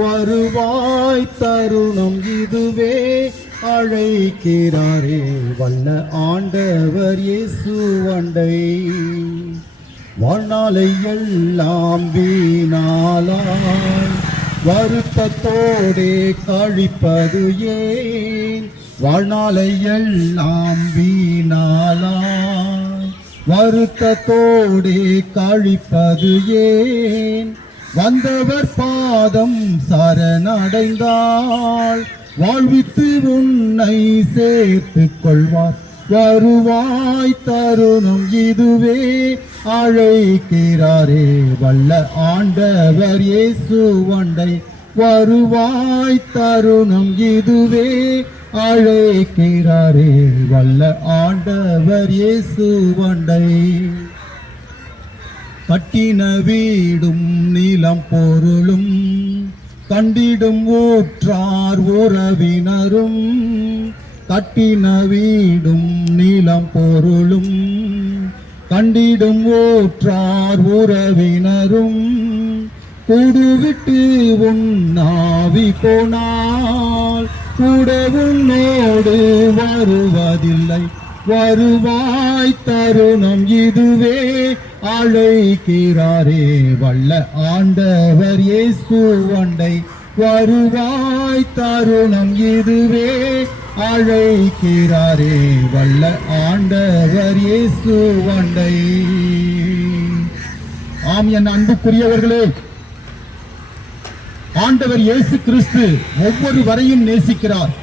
வருவாய் தருணம் இதுவே அழைக்கிறாரே வல்ல ஆண்டவர் இயேசு வண்டை. வாழ்நாளை எல்லாம் வீணாலாய் வருத்தத்தோடே கழிப்பது ஏன்? வாழ்நாளை எல்லாம் வீணாலாய் வருத்தத்தோடே கழிப்பது ஏன்? வந்தவர் பாதம் சரணடைந்தால் வாழ்வித்து உன்னை சேர்த்துக் கொள்வார். வருவாய் தருணம் இதுவே அழைக்கிறாரே வல்ல ஆண்டவர் இயேசு வண்டை. வருவாய் தருணம் இதுவே அழைக்கிறாரே வல்ல ஆண்டவர் இயேசு வண்டை. கட்டின வீடும் நிலம் பொருளும் கண்டிடும் ஊற்றார் உறவினரும். கட்டின வீடும் நிலம் பொருளும் கண்டிடும் ஊற்றார் உறவினரும். கூடுவிட்டு உன்னாவி போனால் கூட உன்னோடு வருவதில்லை. வருவாய் தருணம் இதுவே அழைக்கிறாரே வல்ல ஆண்டவர் இயேசு வண்டை. வருவாய் தருணம் இதுவே அழைக்கிறாரே வல்ல ஆண்டவர் இயேசு வண்டை. ஆம், என் அன்புக்குரியவர்களே, ஆண்டவர் இயேசு கிறிஸ்து ஒவ்வொரு வரையும் நேசிக்கிறார்.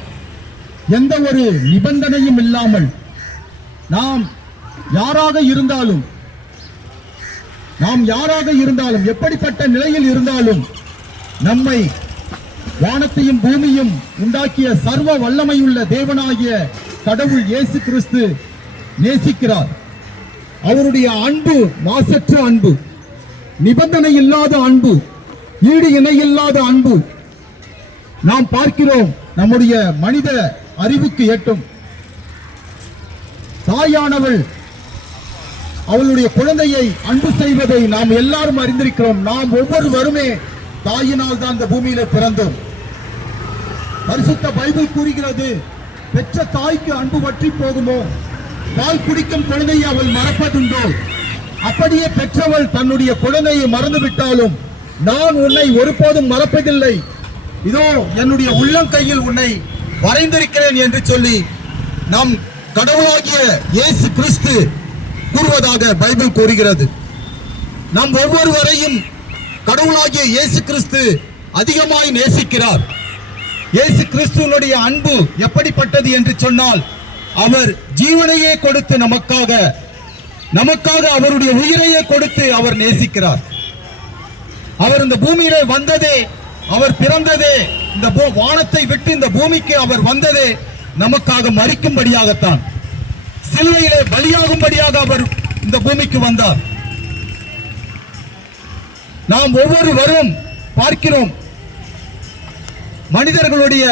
எந்த ஒரு நிபந்தனையும் இல்லாமல் நாம் யாராக இருந்தாலும் எப்படிப்பட்ட நிலையில் இருந்தாலும் நம்மை வானத்தையும் பூமியும் உண்டாக்கிய சர்வ வல்லமையுள்ள தேவனாகிய கடவுள் இயேசு கிறிஸ்து நேசிக்கிறார். அவருடைய அன்பு மாசற்ற அன்பு, நிபந்தனை இல்லாத அன்பு, ஈடு இணையில்லாத அன்பு நாம் பார்க்கிறோம். நம்முடைய மனித அறிவுக்கு எட்டும். தாயானவள் அவளுடைய குழந்தையை அன்பு செய்வதை நாம் எல்லாரும் அறிந்திருக்கிறோம். நாம் ஒவ்வொருவருமே தாயினால் தான் இந்த பூமியில பிறந்தோம். பரிசுத்த பைபிள் கூறுகிறது, பெற்ற தாய்க்கு அன்பு வற்றி போகுமோ, பால் குடிக்கும் குழந்தையை அவள் மறப்பதுண்டோ? அப்படியே பெற்றவள் தன்னுடைய குழந்தையை மறந்துவிட்டாலும் நான் உன்னை ஒருபோதும் மறப்பதில்லை, இதோ என்னுடைய உள்ளங்கையில் உன்னை வரைந்திருக்கிறேன் என்று சொல்லி நம் கடவுளாகிய இயேசு கிறிஸ்து கூறுவதாக பைபிள் கூறுகிறது. நம் ஒவ்வொருவரையும் கடவுளாகிய இயேசு கிறிஸ்து அதிகமாய் நேசிக்கிறார். இயேசு கிறிஸ்துவனுடைய அன்பு எப்படிப்பட்டது என்று சொன்னால், அவர் ஜீவனையே கொடுத்து நமக்காக அவருடைய உயிரையே கொடுத்து அவர் நேசிக்கிறார். அவர் இந்த பூமியிலே வந்ததே, அவர் பிறந்ததே, இந்த வானத்தை விட்டு இந்த பூமிக்கு அவர் வந்ததே நமக்காக மரிக்கும்படியாகத்தான், சிலுவையிலே பலியாகும்படியாக அவர் இந்த பூமிக்கு வந்தார். நாம் ஒவ்வொருவரும் பார்க்கிறோம், மனிதர்களுடைய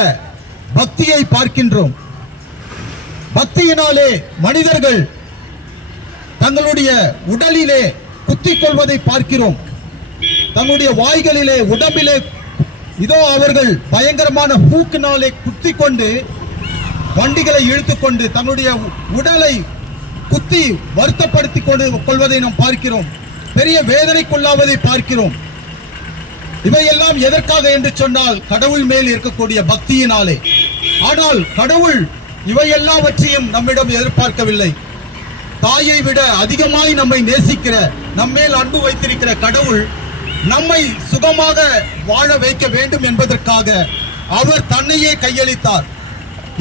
பக்தியை பார்க்கின்றோம். பக்தியினாலே மனிதர்கள் தங்களுடைய உடலிலே குத்திக் கொள்வதை பார்க்கிறோம். தங்களுடைய வாய்களிலே, உடம்பிலே இதோ அவர்கள் பயங்கரமான பூக்கினாலே குத்திக் கொண்டு, வண்டிகளை இழுத்துக்கொண்டு தன்னுடைய உடலை குத்தி வருத்தப்படுத்திக் கொள்வதை நாம் பார்க்கிறோம். பெரிய வேதனைக்குள்ளாவதை பார்க்கிறோம். இவையெல்லாம் எதற்காக என்று சொன்னால், கடவுள் மேல் இருக்கக்கூடிய பக்தியினாலே. ஆனால் கடவுள் இவை எல்லாவற்றையும் நம்மிடம் எதிர்பார்க்கவில்லை. தாயை விட அதிகமாய் நம்மை நேசிக்கிற, நம்மேல் அன்பு வைத்திருக்கிற கடவுள் நம்மை சுகமாக வாழ வைக்க வேண்டும் என்பதற்காக அவர் தன்னையே கையளித்தார்.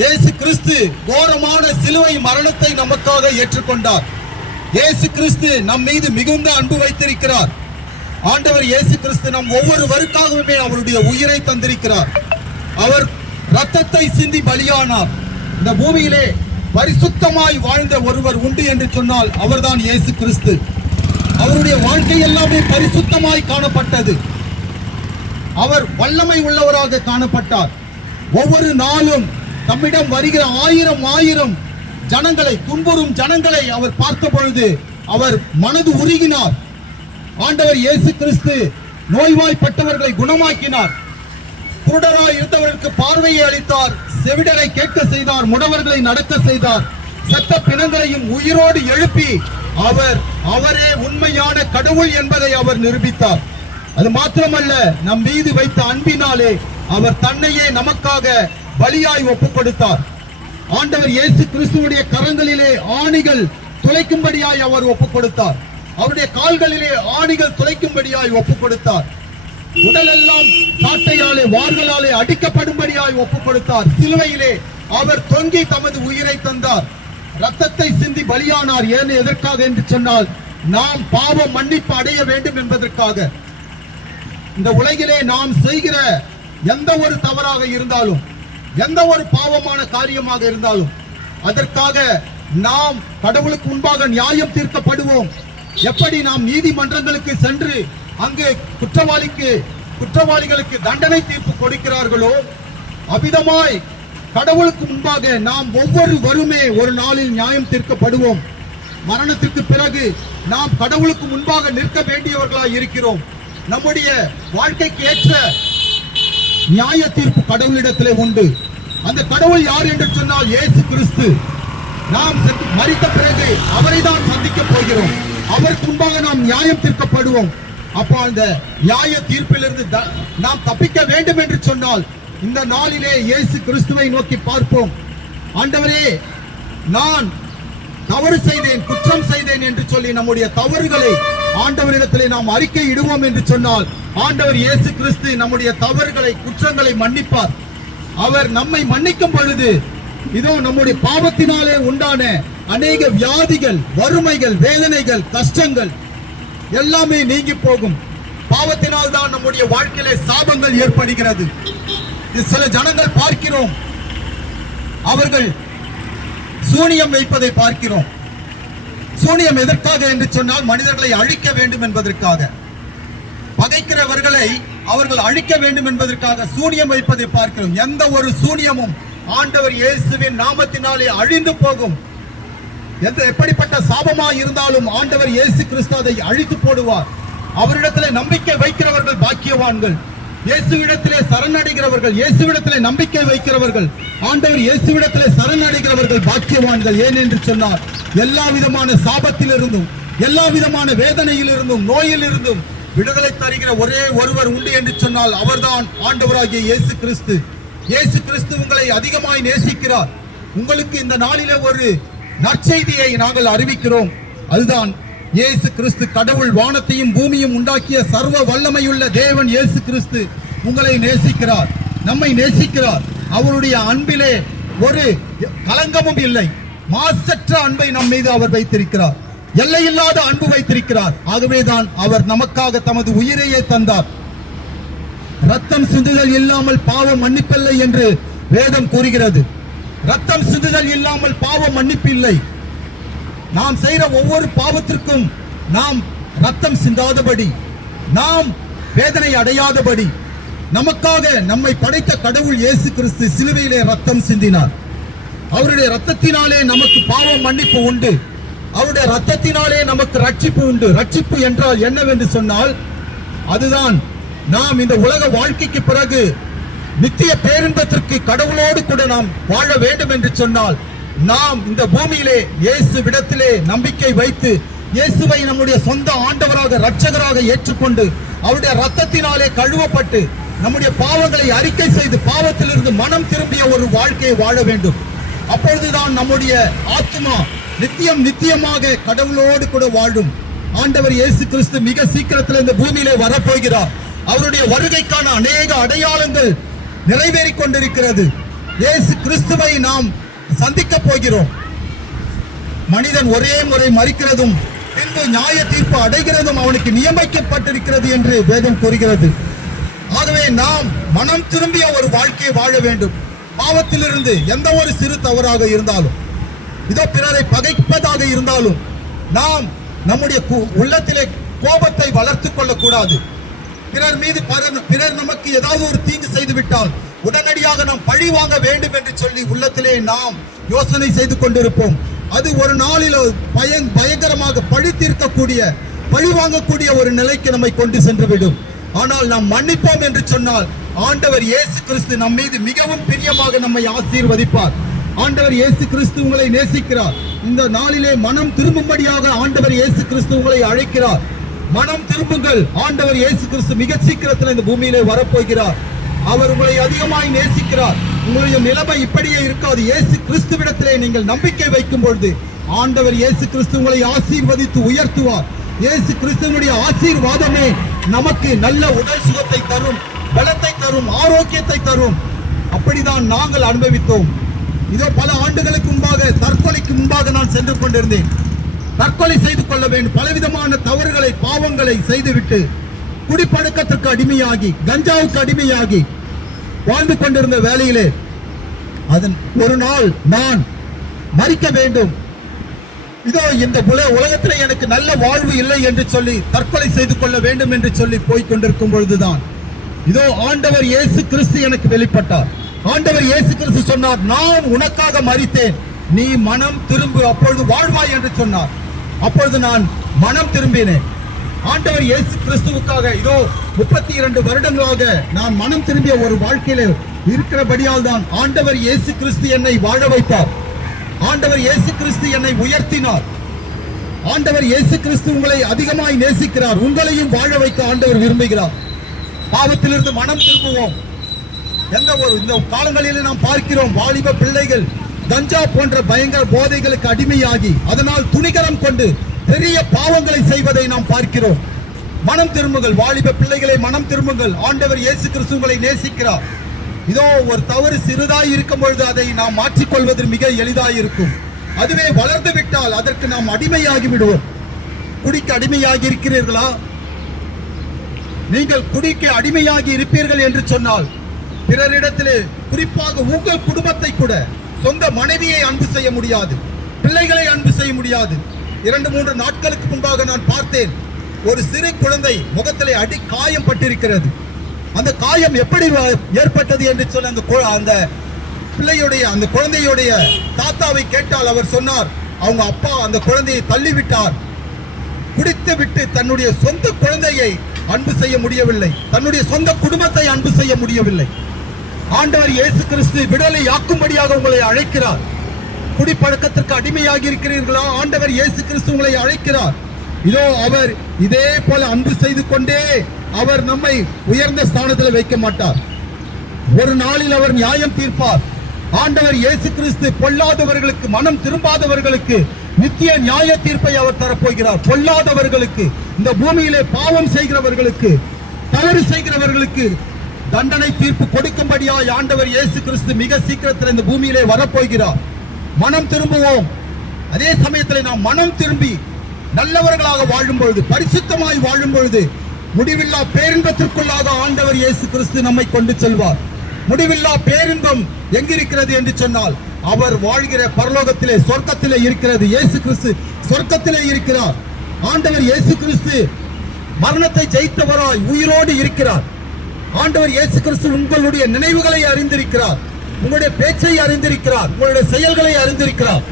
இயேசு கிறிஸ்து கோரமான சிலுவை மரணத்தை நமக்காக ஏற்றுக்கொண்டார். இயேசு கிறிஸ்து நம் மீது மிகுந்த அன்பு வைத்திருக்கிறார். ஆண்டவர் இயேசு கிறிஸ்து நம் ஒவ்வொருவருக்காகவுமே அவருடைய உயிரை தந்திருக்கிறார். அவர் இரத்தத்தை சிந்தி பலியானார். இந்த பூமியிலே பரிசுத்தமாய் வாழ்ந்த ஒருவர் உண்டு என்று சொன்னால் அவர்தான் இயேசு கிறிஸ்து. அவருடைய வாழ்க்கை எல்லாமே பரிசுத்தமாய் காணப்பட்டது. அவர் வல்லமை உள்ளவராக காணப்பட்டார். ஒவ்வொரு நாளும் தம்மிடம் வருகிற ஆயிரம் ஜனங்களை, துன்புறும் ஜனங்களை அவர் பார்த்த பொழுது அவர் மனது உருகினார். ஆண்டவர் இயேசு கிறிஸ்து நோய்வாய்ப்பட்டவர்களை குணமாக்கினார், குருடராய் இருந்தவர்களுக்கு பார்வையை அளித்தார், செவிடரை கேட்க செய்தார், முடவர்களை நடக்க செய்தார், செத்த பிணங்களையும் உயிரோடு எழுப்பி அவரே உண்மையான கடவுள் என்பதை அவர் நிரூபித்தார். அது மாத்திரமல்ல, நம் மீது வைத்த அன்பினாலே அவர் தன்னையே நமக்காக பலியாய் ஒப்புக் கொடுத்தார். ஆண்டவர் இயேசு கிறிஸ்துவுடைய கரங்களிலே ஆணிகள் துளைக்கும்படியாய் அவர் ஒப்புக் கொடுத்தார். அவருடைய கால்களிலே ஆணிகள் துளைக்கும்படியாய் ஒப்புக் கொடுத்தார். உடலெல்லாம் சாட்டையாலே வார்களாலே அடிக்கப்படும்படியாய் ஒப்புக் கொடுத்தார். சிலுவையிலே அவர் தொங்கி தமது உயிரை தந்தார், ரத்தத்தை சிந்தி பலியானார். ஏன், எதற்காக என்று சொன்னால், நாம் பாவ மன்னிப்பு அடைய வேண்டும் என்பதற்காக. இந்த உலகிலே நாம் செய்கிற எந்த ஒரு தவறாக இருந்தாலும், எந்த ஒரு பாவமான காரியமாக இருந்தாலும், அதற்காக நாம் கடவுளுக்கு முன்பாக நியாயம் தீர்க்கப்படுவோம். எப்படி நாம் நீதிமன்றங்களுக்கு சென்று அங்கு குற்றவாளிகளுக்கு தண்டனை தீர்ப்பு கொடுக்கிறார்களோ, அவ்விதமாய் கடவுளுக்கு முன்பாக நாம் ஒவ்வொருவருமே ஒரு நாளில் நியாயம் தீர்க்கப்படுவோம். மரணத்திற்கு பிறகு நாம் கடவுளுக்கு முன்பாக நிற்க வேண்டியவர்களாய் இருக்கிறோம். நம்முடைய வாழ்க்கைக்கு ஏற்ற நியாய தீர்ப்பு கடவுளிடத்திலே உண்டு. அந்த கடவுள் யார் என்று சொன்னால் இயேசு கிறிஸ்து. நாம் மரித்த பிறகு அவரை தான் சந்திக்க போகிறோம். அவருக்கு முன்பாக நாம் நியாயம் தீர்க்கப்படுவோம். அப்போ அந்த நியாய தீர்ப்பிலிருந்து நாம் தப்பிக்க வேண்டும் என்று சொன்னால், இந்த நாளிலே இயேசு கிறிஸ்துவை நோக்கி பார்ப்போம். ஆண்டவரே, நான் தவறு செய்தேன், குற்றம் செய்தேன் என்று சொல்லி நம்முடைய தவறுகளை ஆண்டவரிடத்திலே நாம் அறிக்கை இடுவோம் என்று சொன்னால், ஆண்டவர் இயேசு கிறிஸ்து நம்முடைய தவறுகளை, குற்றங்களை மன்னிப்பார். அவர் நம்மை மன்னிக்கும் பொழுது, இதோ நம்முடைய பாவத்தினாலே உண்டான அநேக வியாதிகள், வறுமைகள், வேதனைகள், கஷ்டங்கள் எல்லாமே நீங்கி போகும். பாவத்தினால் தான் நம்முடைய வாழ்க்கையிலே சாபங்கள் ஏற்படுகிறது. சில ஜனங்கள் பார்க்கிறோம், அவர்கள் சூனியம் வைப்பதை பார்க்கிறோம். சூனியம் எதற்காக என்று சொன்னால், மனிதர்களை அழிக்க வேண்டும் என்பதற்காக. பகைக்கிறவர்களை அவர்கள் அழிக்க வேண்டும் என்பதற்காக சூனியம் வைப்பதை பார்க்கிறோம். எந்த ஒரு சூனியமும் ஆண்டவர் இயேசுவின் நாமத்தினாலே அழிந்து போகும். எப்படிப்பட்ட சாபமாக இருந்தாலும் ஆண்டவர் இயேசு கிறிஸ்து அதை அழித்து போடுவார். அவரிடத்திலே நம்பிக்கை வைக்கிறவர்கள் பாக்கியவான்கள். இயேசுவிடத்திலே சரணடைகிறவர்கள், இயேசுவிடத்திலே நம்பிக்கை வைக்கிறவர்கள், ஆண்டவர் இயேசுவிடத்திலே சரணடைகிறவர்கள் பாக்கியவான்கள். ஏன் என்று சொன்னார், எல்லா விதமான சாபத்திலிருந்தும், எல்லா விதமான வேதனையிலிருந்தும், நோயிலிருந்தும் விடுதலை தருகிற ஒரே ஒருவர் உண்டு என்று சொன்னால் அவர்தான் ஆண்டவராகிய இயேசு கிறிஸ்து. இயேசு கிறிஸ்து உங்களை அதிகமாய் நேசிக்கிறார். உங்களுக்கு இந்த நாளிலே ஒரு நற்செய்தியை நாங்கள் அறிவிக்கிறோம். அதுதான் இயேசு கிறிஸ்து கடவுள், வானத்தையும் பூமியும் உண்டாக்கிய சர்வ வல்லமையுள்ள தேவன் இயேசு கிறிஸ்து உங்களை நேசிக்கிறார், நம்மை நேசிக்கிறார். அவருடைய அன்பிலே ஒரு கலங்கமும் இல்லை. மாசற்ற அன்பை நம் மீது அவர் வைத்திருக்கிறார். எல்லையில்லாத அன்பு வைத்திருக்கிறார். ஆகவேதான் அவர் நமக்காக தமது உயிரையே தந்தார். ரத்தம் சிந்துதல் இல்லாமல் பாவம் மன்னிப்பில்லை என்று வேதம் கூறுகிறது. ரத்தம் சிந்துதல் இல்லாமல் பாவம் மன்னிப்பு இல்லை. நாம் செய்கிற ஒவ்வொரு பாவத்திற்கும் நாம் ரத்தம் சிந்தாதபடி, நாம் வேதனை அடையாதபடி, நமக்காக நம்மை படைத்த கடவுள் இயேசு கிறிஸ்து சிலுவையிலே ரத்தம் சிந்தினார். அவருடைய ரத்தத்தினாலே நமக்கு பாவம் மன்னிப்பு உண்டு. அவருடைய ரத்தத்தினாலே நமக்கு ரட்சிப்பு உண்டு. ரட்சிப்பு என்றால் என்னவென்று சொன்னால், அதுதான் நாம் இந்த உலக வாழ்க்கைக்கு பிறகு நித்திய பேரின்பத்திற்கு கடவுளோடு கூட நாம் வாழ வேண்டும் என்று சொன்னால், நாம் இந்த பூமியிலே இயேசுவிடத்திலே நம்பிக்கை வைத்து இயேசுவை நம்முடைய சொந்த ஆண்டவராக, இரட்சகராக ஏற்றுக்கொண்டு அவருடைய ரத்தத்தினாலே கழுவப்பட்டு நம்முடைய பாவங்களை அறிக்கை செய்து பாவத்திலிருந்து மனம் திரும்பிய ஒரு வாழ்க்கையை வாழ வேண்டும். அப்பொழுதுதான் நம்முடைய ஆத்மா நித்தியமாக கடவுளோடு கூட வாழும். ஆண்டவர் இயேசு கிறிஸ்து மிக சீக்கிரத்தில் இந்த பூமியிலே வரப்போகிறார். அவருடைய வருகைக்கான அநேக அடையாளங்கள் நிறைவேறிக் கொண்டிருக்கிறது. இயேசு கிறிஸ்துவை நாம் சந்திக்க போகிறோம். மனிதன் ஒரே முறை மரிக்கிறதும் பின்பு நியாய தீர்ப்பு அடைகிறதும் அவனுக்கு நியமிக்கப்பட்டிருக்கிறது என்று வேதம் கூறுகிறது. ஆகவே நாம் மனம் திரும்பிய ஒரு வாழ்க்கையை வாழ வேண்டும். பாவத்திலிருந்து எந்த ஒரு சிறு தவறாக இருந்தாலும், இதோ பிறரை பகைப்பதாக இருந்தாலும், நாம் நம்முடைய உள்ளத்திலே கோபத்தை வளர்த்துக் கொள்ளக்கூடாது. பிறர் மீது பிறர் நமக்கு ஏதாவது ஒரு தீங்கு செய்து விட்டால் உடனடியாக நாம் பழி வாங்க வேண்டும் என்று சொல்லி உள்ளத்திலே நாம் யோசனை செய்து கொண்டிருப்போம். அது ஒரு நாளில் பயங்கரமாக பழி தீர்க்கக்கூடிய, பழி வாங்கக்கூடிய ஒரு நிலைக்கு நம்மை கொண்டு சென்றுவிடும். ஆனால் நாம் மன்னிப்போம் என்று சொன்னால் ஆண்டவர் இயேசு கிறிஸ்து நம் மீது மிகவும் பிரியமாக நம்மை ஆசீர்வதிப்பார். ஆண்டவர் இயேசு கிறிஸ்து உங்களை நேசிக்கிறார். இந்த நாளிலே மனம் திரும்பும்படியாக ஆண்டவர் இயேசு கிறிஸ்து உங்களை அழைக்கிறார். மனம் திரும்புங்கள். ஆண்டவர் இயேசு கிறிஸ்து மிக சீக்கிரத்தில் இந்த பூமியிலே வரப்போகிறார். அவர் உங்களை அதிகமாய் நேசிக்கிறார். உங்களுடைய நிலைமை இப்படியே இருக்காது. இயேசு கிறிஸ்துவிடத்திலே நீங்கள் நம்பிக்கை வைக்கும் பொழுது ஆண்டவர் இயேசு கிறிஸ்து உங்களை ஆசீர்வதித்து உயர்த்துவார். இயேசு கிறிஸ்துவனுடைய ஆசீர்வாதமே நமக்கு நல்ல உடல் சுகத்தை தரும், பலத்தை தரும், ஆரோக்கியத்தை தரும். அப்படிதான் நாங்கள் அனுபவித்தோம். இதோ பல ஆண்டுகளுக்கு முன்பாக தற்கொலைக்கு முன்பாக நான் சென்று கொண்டிருந்தேன். தற்கொலை செய்து கொள்ள வேண்டும், பலவிதமான தவறுகளை பாவங்களை செய்துவிட்டு குடிப்பழக்கத்திற்கு அடிமையாகி கஞ்சாவுக்கு அடிமையாகி வாழ்ந்து கொண்டிருந்த வேளையிலே அதன் ஒரு நாள் நான் மரிக்க வேண்டும், இதோ இந்த உலகத்திலே எனக்கு நல்ல வாழ்வு இல்லை என்று சொல்லி தற்கொலை செய்து கொள்ள வேண்டும் என்று சொல்லி போய் கொண்டிருக்கும் பொழுதுதான் இதோ ஆண்டவர் இயேசு கிறிஸ்து எனக்கு வெளிப்பட்டார். ஆண்டவர் இயேசு கிறிஸ்து சொன்னார், நான் உனக்காக மரித்தேன், நீ மனம் திரும்பு, அப்பொழுது வாழ்வாய் என்று சொன்னார். அப்பொழுது நான் மனம் திரும்பினேன். ஆண்டவர் இயேசு கிறிஸ்துவுக்காக இதோ 32 வருடங்களாக நான் மனம் திரும்பிய ஒரு வாழ்க்கையில இருக்கிறபடியால் தான் ஆண்டவர் இயேசு கிறிஸ்து என்னை வாழ வைத்தார். ஆண்டவர் இயேசு கிறிஸ்து என்னை உயர்த்தினார். ஆண்டவர் இயேசு கிறிஸ்து உங்களை அதிகமாய் நேசிக்கிறார். உங்களையும் வாழ வைக்க ஆண்டவர் விரும்புகிறார். பாவத்திலிருந்து மனம் திரும்புவோம். இந்த காலங்களில் நாம் பார்க்கிறோம், வாலிப பிள்ளைகள் கஞ்சா போன்ற பயங்கர போதைகளுக்கு அடிமையாகி அதனால் துணிகரம் கொண்டு பெரிய பாவங்களை செய்வதை நாம் பார்க்கிறோம். மனம் திரும்புங்கள், வாலிப பிள்ளைகளை மனம் திரும்புங்கள். ஆண்டவர் இயேசு கிறிஸ்து உங்களை நேசிக்கிறார். இதோ ஒரு தவறு சிறிதாய் இருக்கும் பொழுது அதை நாம் மாற்றிக்கொள்வது மிக எளிதாய் இருக்கும். அதுவே வளர்ந்து விட்டால் அதற்கு நாம் அடிமையாகி விடுவோம். குடிக்கு அடிமையாகி இருக்கிறீர்களா? நீங்கள் குடிக்கு அடிமையாகி இருப்பீர்கள் என்று சொன்னால் பிறரிடத்திலே, குறிப்பாக உங்கள் குடும்பத்தை கூட, சொந்த மனைவியை அன்பு செய்ய முடியாது, பிள்ளைகளை அன்பு செய்ய முடியாது. 2-3 நாட்களுக்கு முன்பாக நான் பார்த்தேன், ஒரு சிறு குழந்தை முகத்திலே அடி காயம் பட்டிருக்கிறது. அந்த காயம் எப்படி ஏற்பட்டது என்று சொல்ல அந்த பிள்ளையுடைய அந்த குழந்தையுடைய தாத்தாவை கேட்டால் அவர் சொன்னார், அவங்க அப்பா அந்த குழந்தையை தள்ளிவிட்டார். குடித்து விட்டு தன்னுடைய சொந்த குழந்தையை அன்பு செய்ய முடியவில்லை, தன்னுடைய சொந்த குடும்பத்தை அன்பு செய்ய முடியவில்லை. ஆண்டவர் இயேசு கிறிஸ்து விடுதலை ஆக்கும்படியாக உங்களை அழைக்கிறார். குடிப்பழக்கத்திற்கு அடிமையாகி இருக்கிறீர்களா? ஆண்டவர் இயேசு கிறிஸ்து உங்களை அழைக்கிறார். இதோ அவர் இதே போல அன்பு செய்து கொண்டே அவர் நம்மை உயர்ந்த ஸ்தானத்தில் வைக்க மாட்டார். ஒரு நாளில் அவர் நியாயம் தீர்ப்பார். ஆண்டவர் இயேசு கிறிஸ்து பொல்லாதவர்களுக்கு, மனம் திரும்பாதவர்களுக்கு நித்திய நியாய தீர்ப்பை அவர் தரப்போகிறார். பொல்லாதவர்களுக்கு, இந்த பூமியிலே பாவம் செய்கிறவர்களுக்கு, தவறு செய்கிறவர்களுக்கு தண்டனை தீர்ப்பு கொடுக்கும்படியாய் ஆண்டவர் இயேசு கிறிஸ்து மிக சீக்கிரத்தில் இந்த பூமியிலே வரப்போகிறார். மனம் திரும்புவோம். அதே சமயத்தில் நாம் மனம் திரும்பி நல்லவர்களாக வாழும் பொழுது, பரிசுத்தமாய் வாழும் பொழுது முடிவில்லா பேரின்பத்திற்குள்ளாக ஆண்டவர் இயேசு கிறிஸ்து நம்மை கொண்டு செல்வார். முடிவில்லா பேரின்பம் எங்கிருக்கிறது என்று சொன்னால் அவர் வாழ்கிற பரலோகத்திலே, சொர்க்கத்திலே இருக்கிறது. இயேசு கிறிஸ்து சொர்க்கத்திலே இருக்கிறார். ஆண்டவர் இயேசு கிறிஸ்து மரணத்தை ஜெயித்தவராய் உயிரோடு இருக்கிறார். ஆண்டவர் இயேசு கிறிஸ்து உங்களுடைய நினைவுகளை அறிந்திருக்கிறார், உங்களுடைய பேச்சை அறிந்திருக்கிறார், உங்களுடைய செயல்களை அறிந்திருக்கிறார்.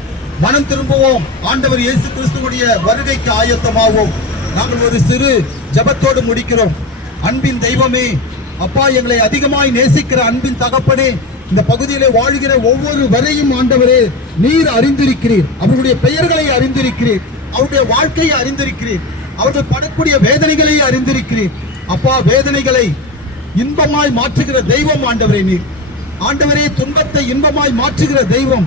மனம் திரும்புவோம். ஆண்டவர் இயேசு கிறிஸ்துவுடைய வருகைக்கு ஆயத்தமாவோம். நாங்கள் ஒரு சிறு ஜெபத்தோடு முடிக்கிறோம். அன்பின் தெய்வமே, அப்பா, எங்களை அதிகமாய் நேசிக்கிற அன்பின் தகப்பனே, இந்த பகுதியிலே வாழ்கிற ஒவ்வொரு வரையும் ஆண்டவரே நீர் அறிந்திருக்கிறீர். அவருடைய பெயர்களை அறிந்திருக்கிறீர், அவருடைய வாழ்க்கையை அறிந்திருக்கிறீர், அவர்கள் படக்கூடிய வேதனைகளை அறிந்திருக்கிறீர். அப்பா, வேதனைகளை இன்பமாய் மாற்றுகிற தெய்வம் ஆண்டவரே நீர். ஆண்டவரே, துன்பத்தை இன்பமாய் மாற்றுகிற தெய்வம்.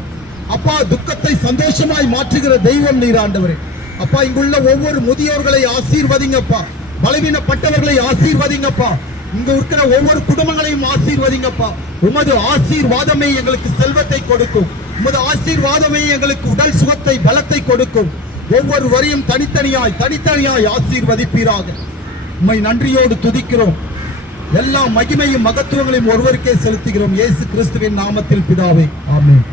அப்பா, துக்கத்தை சந்தோஷமாய் மாற்றுகிற தெய்வம் நீர் ஆண்டவரே. அப்பா, இங்குள்ள ஒவ்வொரு முதியோர்களை ஆசீர்வதிங்கப்பா, பலவீனப்பட்டவர்களை ஆசீர்வதிங்கப்பா, இங்க இருக்கிற ஒவ்வொரு குடும்பங்களையும் ஆசீர்வதிங்கப்பா. உமது ஆசீர்வாதமே எங்களுக்கு செல்வத்தை கொடுக்கும், உமது ஆசீர்வாதமே எங்களுக்கு உடல் சுகத்தை, பலத்தை கொடுக்கும். ஒவ்வொரு வரையும் தனித்தனியாய் ஆசீர்வதிப்பீராக. உம்மை நன்றியோடு துதிக்கிறோம். எல்லா மகிமையும் மகத்துவங்களையும் ஒருவருக்கே செலுத்துகிறோம். இயேசு கிறிஸ்துவின் நாமத்தில் பிதாவே, ஆமென்.